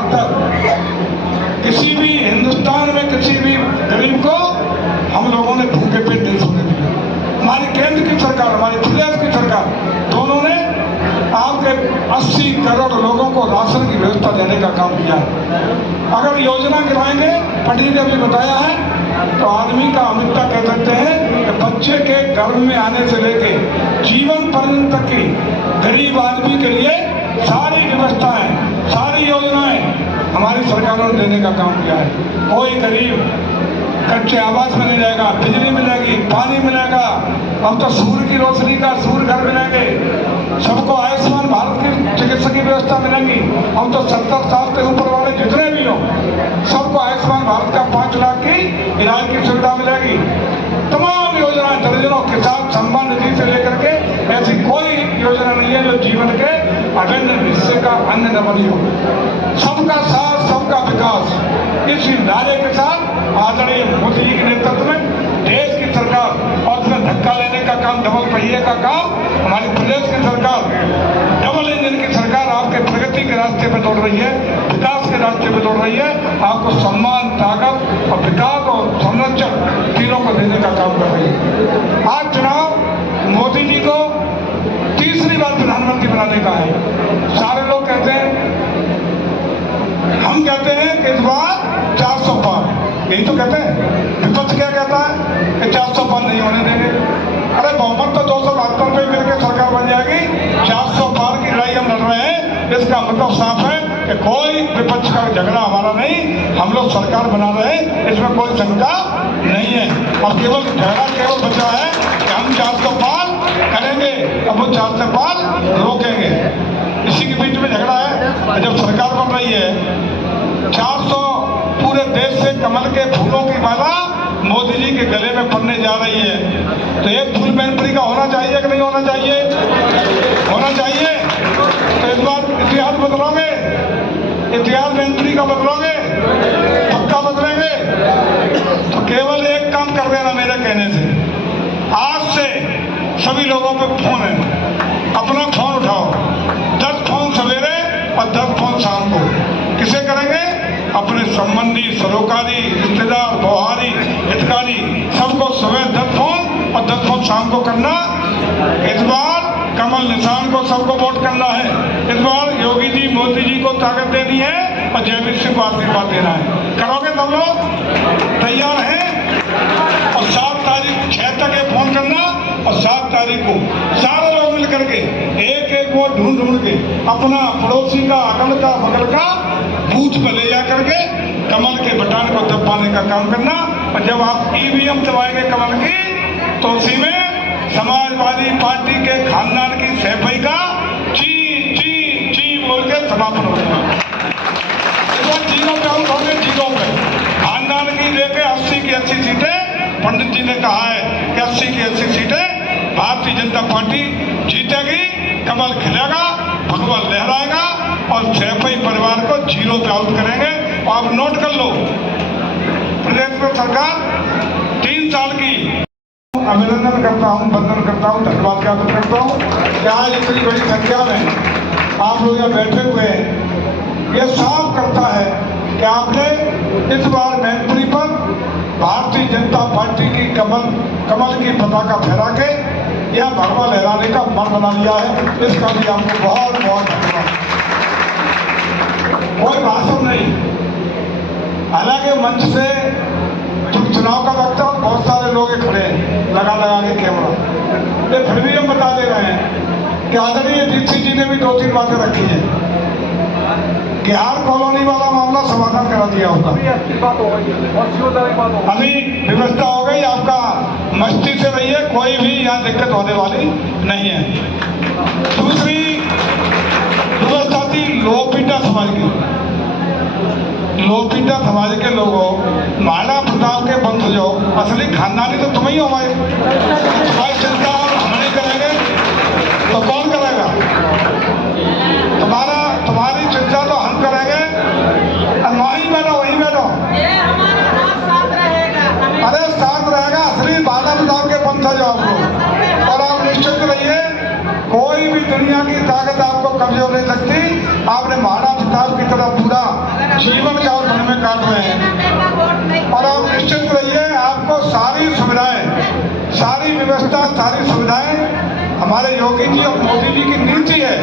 आज तक किसी भी हिंदुस्तान में किसी भी गरीब को हम लोगों ने भूखे पेट नहीं सोने दिया। हमारी केंद्र की सरकार, हमारी प्रदेश की सरकार, दोनों ने आपके 80 करोड़ लोगों को राशन की व्यवस्था देने का काम किया है। अगर योजना गिराएंगे, पटेल ने अभी बताया है, तो आदमी का अमितता कह सकते हैं कि बच्चे के गर्भ में आने से लेके जीवन पर्यंत तक की गरीब आदमी के लिए सारी व्यवस्थाएं, सारी योजनाएं हमारी सरकारों ने देने का काम किया है। कोई गरीब कच्चे आवास में नहीं रहेगा, बिजली मिलेगी, पानी मिलेगा, हम तो सूर्य की रोशनी का सूर्य घर मिलेंगे, सबको आयुष्मान भारत की चिकित्सा की व्यवस्था मिलेगी। हम तो 70 साल से ऊपर वाले जितने भी हो सबको आयुष्मान भारत का 5 लाख की इलाज की सुविधा मिलेगी। तमाम योजनाएं, दर्जनों किसान सम्मान निधि से लेकर के ऐसी कोई योजना नहीं है जो जीवन के अभिन्न हिस्से का अन्य न बनी हो। सबका साथ, सबका विकास, इसी नारे के साथ आदरणीय मोदी जी के नेतृत्व में देश की सरकार और उसमें धक्का लेने का काम, डबल पहिए का काम हमारी प्रदेश की सरकार, डबल इंजन की सरकार आपके प्रगति के रास्ते पे दौड़ रही है, विकास के रास्ते पे दौड़ रही है। आपको सम्मान, ताकत और विकास और संरक्षण तीनों को देने का काम कर रही है। आज चुनाव मोदी जी को तीसरी बार प्रधानमंत्री बनाने का है। सारे लोग कहते हैं, हम कहते हैं कि इस बार 400 पार, यही तो कहते हैं। विपक्ष क्या कहता है कि 400 पार नहीं होने देंगे। अरे बहुमत तो 272 पे मिलकर सरकार बन जाएगी, 400 पार की लड़ाई हम लड़ रहे हैं। इसका मतलब साफ है कि कोई विपक्ष का झगड़ा हमारा नहीं, हम लोग सरकार बना रहे हैं, इसमें कोई शंका नहीं है। और केवल झगड़ा केवल बचा है कि हम 400 पार करेंगे, अब वो 400 पार रोकेंगे। इसी के बीच में झगड़ा है। जब सरकार बन रही है, 400 पूरे देश से कमल के फूलों की माला मोदी जी के गले में पड़ने जा रही है, तो एक फूल मैनपुरी का होना चाहिए कि नहीं होना चाहिए? होना चाहिए। तो इस बार इतिहास बदलोगे, इतिहास मैनपुरी का बदलोगे, पक्का बदलेंगे। तो केवल एक काम कर देना मेरे कहने से, आज से सभी लोगों पे फोन है, अपना फोन उठाओ, 10 फोन सवेरे और 10 फोन शाम को। किसे करेंगे? अपने संबंधी, सरोकारी, रिश्तेदार, बौहारी, हितकारी, सबको सुबह 10 फोन और 10 फोन शाम को करना। इस बार कमल निशान को सबको वोट करना है। इस बार योगी जी, मोदी जी को ताकत देनी है और जयवीर सिंह को आशीर्वाद देना है। करोगे सब लोग? तैयार हैं? और 7 तारीख 6 तक एक फोन करना और 7 तारीख को सारे लोग मिलकर के एक एक वोट ढूंढ के अपना पड़ोसी का, अगल का, बगल का बूथ पर ले जा करके कमल के बटन को दबाने का काम करना। और जब आप ईवीएम दबाएंगे कमल की, तो उसी में समाजवादी पार्टी के खानदान की सफाई का ची ची ची बोल के समापन हो जाएगा। इस बार जीरो पे आउट होंगे, जीरो पे खानदान की लेके 80 की 80 सीटें, पंडित जी ने कहा है कि 80 की 80 सीटें भारतीय जनता पार्टी जीतेगी, कमल खिलेगा, भगवा लहराएगा और सैफई परिवार को जीरो पे आउट करेंगे। और आप नोट कर लो, प्रदेश में सरकार 3 साल की। अभिनंदन करता हूँ, वंदन करता हूँ, धन्यवाद ज्ञापन करता हूँ कि आज इतनी बड़ी संख्या में आप लोग यहाँ बैठे हुए हैं। ये साफ करता है कि आपने इस बार मैनपुरी पर भारतीय जनता पार्टी की कमल की पताका फहरा के यह भगवा लहराने का मन बना लिया है। इसका भी आपको बहुत बहुत धन्यवाद। कोई भाषण नहीं, हालांकि मंच से चुनाव का वक्त है, बहुत सारे लोग खड़े हैं लगा के कैमरा, ये फिर भी हम बता दे रहे हैं कि आदरणीय दीक्षित जी ने भी 2-3 बातें रखी हैं कि हर कॉलोनी वाला मामला समाधान करा दिया होगा। अभी व्यवस्था हो गई, आपका मस्ती से रहिए, कोई भी यहाँ दिक्कत होने वाली नहीं है। दूसरी व्यवस्था थी लोपीटा समाज की। लोपीटा समाज के लोगों, महाराणा प्रताप के वंश जो असली खानदानी तो तुम ही हो भाई, तुम्हारी चिंता हम नहीं करेंगे तो कौन करेगा? तुम्हारी चिंता तो हम करेंगे। वहीं बैठो, वहीं बैठो। अरे साथ रहेगा, असली महाराणा प्रताप के वंश जो आपको। और आप निश्चित रहिए, कोई भी दुनिया की ताकत आपको कमजोर नहीं सकती। आपने महाराणा प्रताप की तरह पूरा जीवन काल भर में काट रहे हैं। और आप निश्चित रहिए, आपको सारी सुविधाएं, सारी व्यवस्था, सारी सुविधाएं हमारे योगी जी और मोदी जी की नीति है।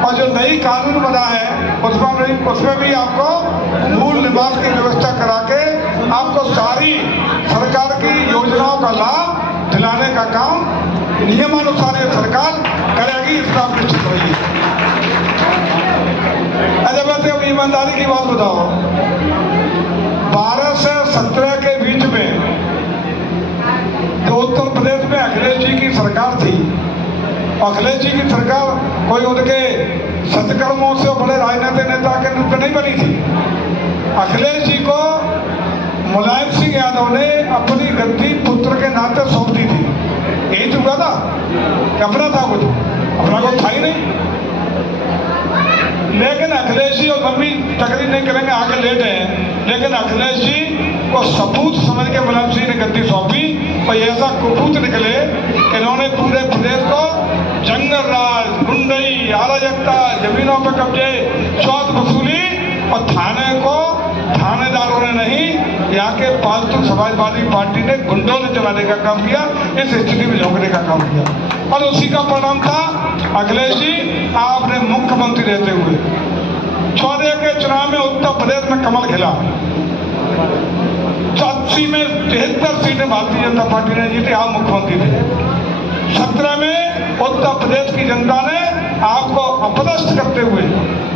और जो नई कानून बना है उसमें भी आपको मूल निवास की व्यवस्था करा के आपको सारी सरकार की योजनाओं का लाभ दिलाने का काम नियमानुसार ये सरकार करेगी, इसका आप निश्चित रहिए। अच्छा, वैसे अब ईमानदारी की बात बताओ, 12 से 17 के बीच में जो उत्तर प्रदेश में अखिलेश जी की सरकार थी, अखिलेश जी की सरकार कोई उनके सत्कर्मों से बड़े राजनीतिक नेता के रूप में नहीं बनी थी। अखिलेश जी को मुलायम सिंह यादव ने अपनी गद्दी पुत्र के नाते सौंप दी थी। यही तो हुआ था कि अपना था, कुछ अपना को था ही नहीं। लेकिन अखिलेश जी, और लंबी तकरीर नहीं करेंगे, आगे लेट है, लेकिन अखिलेश जी को सपूत समझ के मुलायम सिंह ने गद्दी सौंपी। और ऐसा कुपूत निकले कि इन्होंने पूरे प्रदेश को जंगल राज, गुंडई, अराजकता, जमीनों पर कब्जे, चौथ वसूली, और थाने को थानेदारों ने नहीं, यहाँ के पालतू समाजवादी पार्टी ने, गुंडों ने चलाने का काम किया, इस स्थिति में झोंकने का काम किया। और उसी का परिणाम था अखिलेश जी आपने मुख्यमंत्री रहते हुए 14 के चुनाव में उत्तर प्रदेश में कमल खिला। 80 में 73 सीटें भारतीय जनता पार्टी ने जीती, आप मुख्यमंत्री थे। 17 में उत्तर प्रदेश की जनता ने आपको अपदस्थ करते हुए,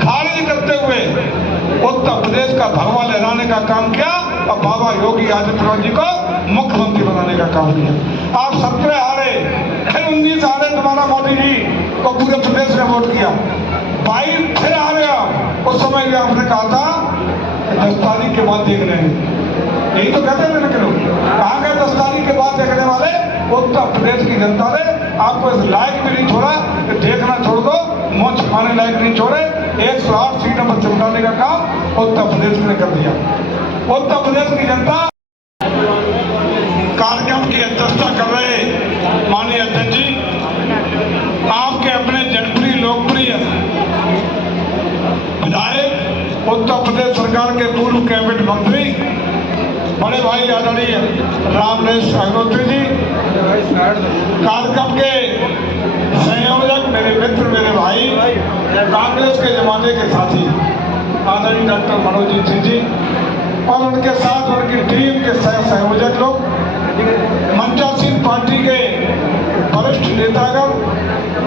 खारिज करते हुए उत्तर प्रदेश का भगवा लहराने का काम किया और बाबा योगी आदित्यनाथ जी को मुख्यमंत्री बनाने का काम किया। आप 17 हारे, फिर 19 हारे, दोबारा मोदी जी को पूरे प्रदेश में वोट किया। 22 फिर हारे आप। उस समय भी आपने कहा था 10 तारीख के बाद देख लेंगे, यही तो कहते थे ना लोग। कहाँ गए 10 तारीख के बाद देखने वाले? उत्तर प्रदेश की जनता ने आपको इस लायक भी नहीं छोड़ा कि देखना छोड़ दो, मुंह छुपाने लायक नहीं छोड़े। 108 सीटों पर चमकाने का काम उत्तर प्रदेश ने कर दिया। उत्तर प्रदेश की जनता कार्यक्रम की अध्यक्षता कर रहे माननीय अध्यक्ष जी, आपके अपने जनप्रिय लोकप्रिय विधायक, उत्तर प्रदेश सरकार के पूर्व कैबिनेट मंत्री बड़े भाई आदरणीय रामनेश अग्निहोत्री जी, कार्यक्रम के संयोजक, मेरे मित्र, मेरे भाई, कांग्रेस के जमाने के साथी आदरणीय डॉक्टर मनोजीत सिंह जी, और उनके साथ उनकी टीम के संयोजक लोग, मंचासीन पार्टी के वरिष्ठ नेतागण,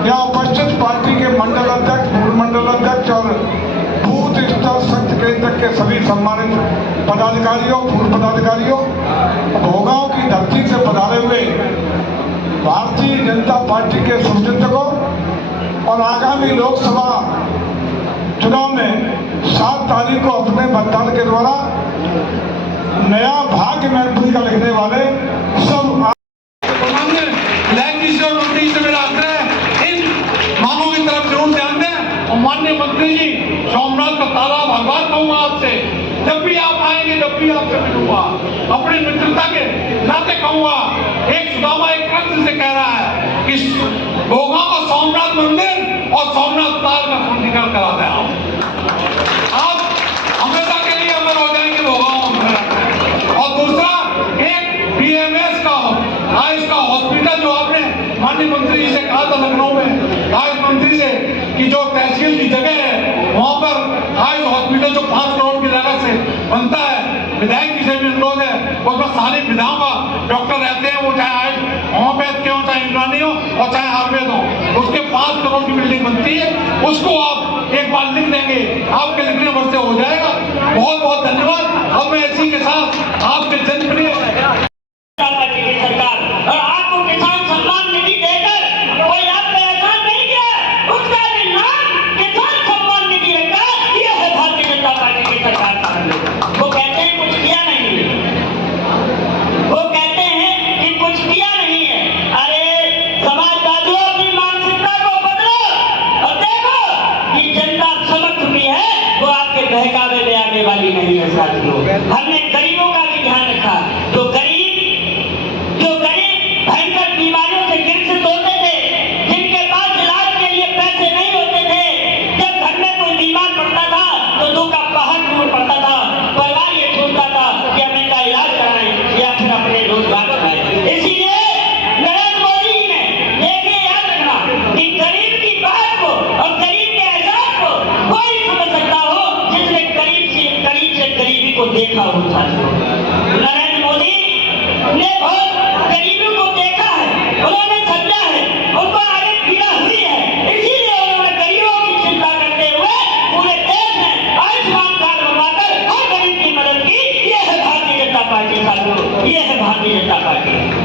यहाँ उपस्थित पार्टी के मंडल अध्यक्ष, पूर्व मंडल अध्यक्ष और बूथ स्तर शक्ति केंद्र के सभी सम्मानित पदाधिकारियों, पूर्व पदाधिकारियों, भोगांव की धरती से पधारे हुए भारतीय जनता पार्टी के शुभचिंतकों, और आगामी लोकसभा चुनाव में 7 तारीख को अपने मतदान के द्वारा नया भाग्य मैत्री का लिखने वाले सब माननीय मंत्री जी, सोमनाथ का तालाब हर बार कहूंगा आपसे, जब भी आप आएंगे, जब भी आपसे मिलूंगा, अपनी मित्रता के नाते कहूंगा, एक सुदामा एक कंस से कह रहा है कि भोगा का सोमनाथ मंदिर और सोमनाथ ताल का निकल कर आता है। आप हमेशा के लिए अमर हो जाएंगे भोगाओं में। और दूसरा, एक बीएमएस का आयुष का हॉस्पिटल जो आपने माननीय मंत्री जी से कहा था लखनऊ में, आयुष मंत्री से, कि जो तहसील की जगह है वहां पर आयुष हॉस्पिटल जो 5 करोड़ की लागत से बनता है, विधायक जी से भी अनुरोध है, उसमें सारी विधाओं का डॉक्टर रहते हैं, वो चाहे आयुष होम्योपैथ के हो, चाहे यूनानी हो और चाहे आयुर्वेद हो, उसके 5 करोड़ की बिल्डिंग बनती है, उसको आप एक बार लिख देंगे, आपके लिखने भर से हो जाएगा। बहुत बहुत धन्यवाद। अब मैं इसी के साथ आपके जनप्रिय बहकावे में आने वाली नहीं है साथियों। हमने गरीबों का भी ध्यान रखा। जो गरीब भयंकर बीमारियों से ग्रसित होते थे, जिनके पास इलाज के लिए पैसे नहीं होते थे, जब घर में कोई बीमार पड़ता था तो 2 का पहाड़ देखा हो साथियों। नरेंद्र मोदी ने बहुत गरीबों को देखा है, उन्होंने समझा है, उनको आगे पीड़ा हुई है, इसीलिए उन्होंने गरीबों की चिंता करते हुए पूरे देश में आयुष्मान कार्ड बनवाकर हर गरीब की मदद की। ये है भारतीय जनता पार्टी साथियों, ये है भारतीय जनता पार्टी।